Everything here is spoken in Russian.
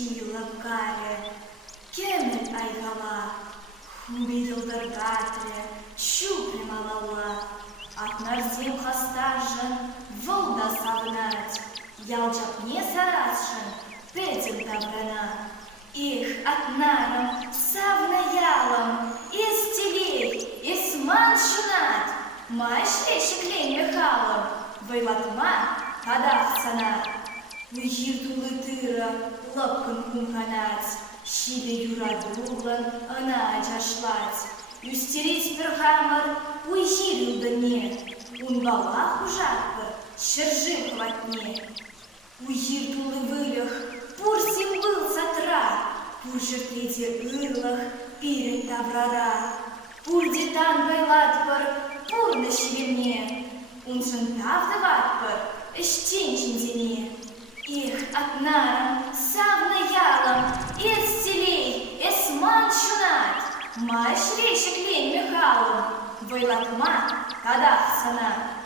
Учила в каре, кемет айгала, хуби йылдыргатре, чу прималала. От нарзем хастаржан, волда савнать, ялчап не сарасшан, петен табрана. Их от нарам, савна ялом, из телей, из ман шунат, май шлешек лень мехалом, вайлатма, кадах санат. Уйиртулы тыра, лапкан кумханать, щиле юрадулан, она чашлать. Юстерить перхамар, уйирил да не, ун балах ужатпа, щержим хватне. Уйиртулы вылях, пурсим был сатра, пур жертвите ырлах, пирен таврара. Пур детан байлатпар, пур на щелемне, ун шантав даватпар, эштенчин дене. Их от нарам, савна ялом, из телей, из ман шунат, май шрешек лень мехалом, вайлатма, кадах санат.